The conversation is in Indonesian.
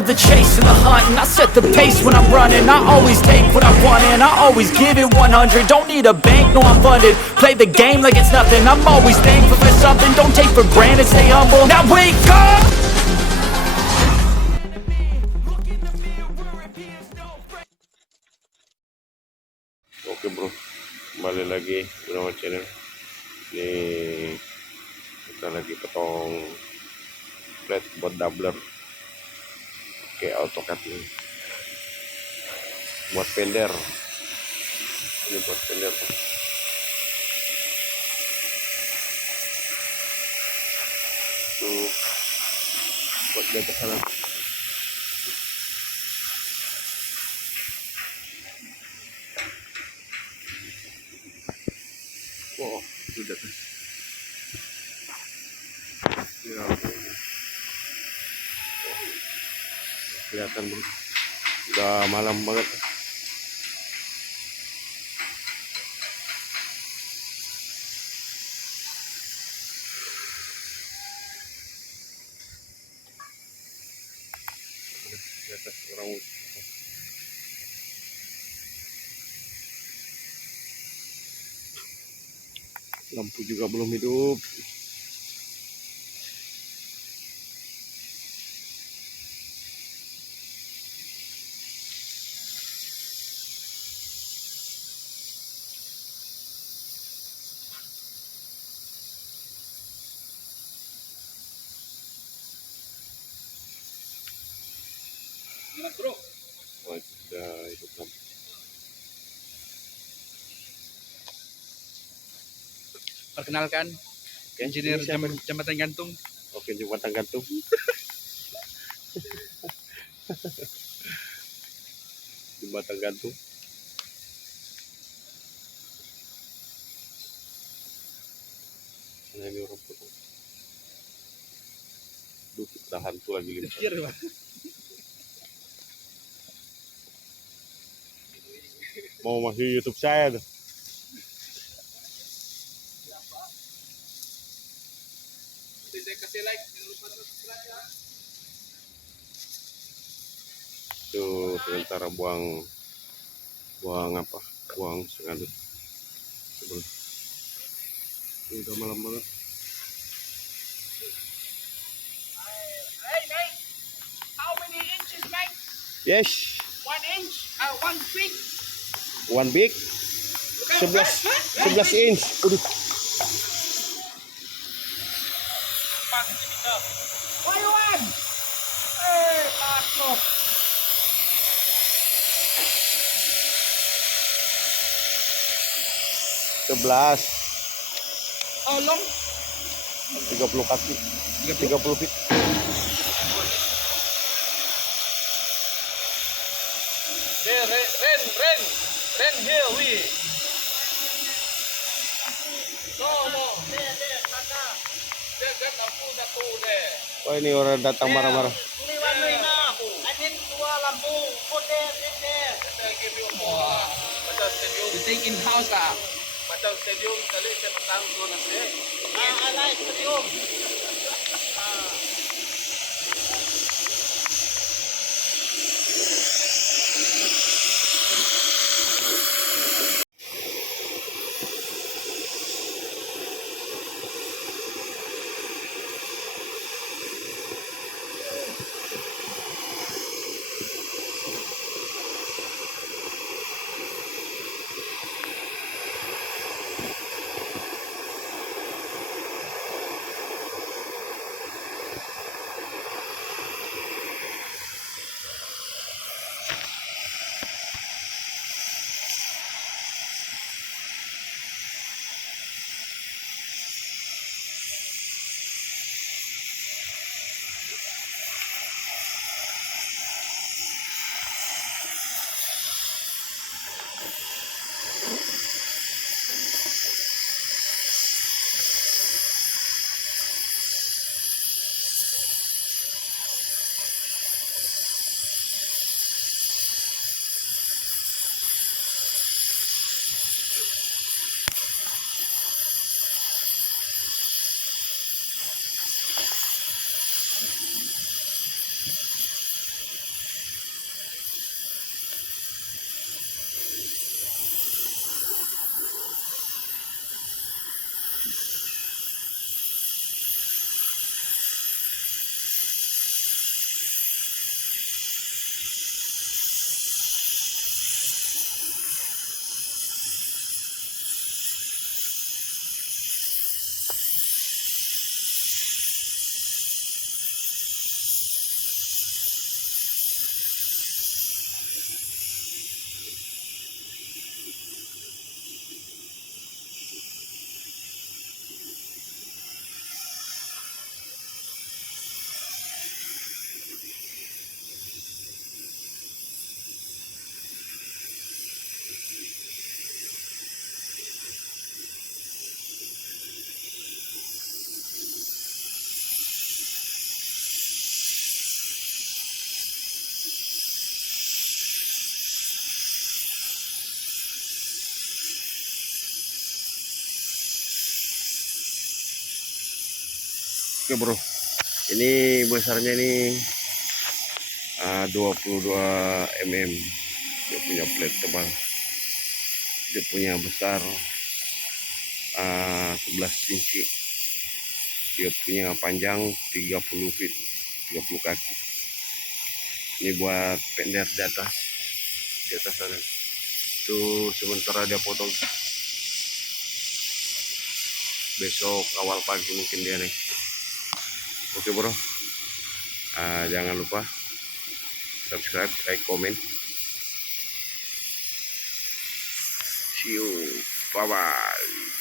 love the chase and the hunt, and I set the pace when I'm running. I always take what I want and I always give it 100. Don't need a bank, no I'm funded. Play the game like it's nothing. I'm always thankful for something. Don't take for granted, stay humble. Now wake up! Oke bro, kembali lagi bersama channel. Ini kita lagi potong flat buat doubler. Oke, AutoCAD ini buat fender. Ini buat fender. Tuh buat di atas sana. Oh, sudah tuh. Ya, kelihatan bro, udah malam banget. Di atas orang lampu juga belum hidup. Bro, Oh, sudah hidup lampu. perkenalkan, engineer jembatan gantung. Oke, jembatan gantung. Jembatan gantung. Nah, ini orang potong. Duh, udah hantu lagi lipat. Mau masuk YouTube saya tuh. Kasih like, jangan lupa subscribe ya. Tuh sementara buang apa? Buang sengadut. Sebelum ini udah malam banget. Hey mate, how many inches mate? Yes, 1 inch? 1 feet? one big 11 inch. Udah. What you want? Hey, masuk. Sebelas How long? 30 kaki 30 feet. Ren here we. No. Dia lampu satu deh. Oh, ini orang datang marah-marah. You take in house lah. Macam stadium kali saya pasang tu nanti. Alai stadium. Oke bro, ini besarnya ini 22 mm. Dia punya plate tebal, dia punya besar 11 inci, dia punya panjang 30 feet, 30 kaki. Ini buat pender di atas sana. Itu sementara dia potong, besok awal pagi mungkin dia naik. Oke bro, jangan lupa subscribe, like, komen. See you, bye bye.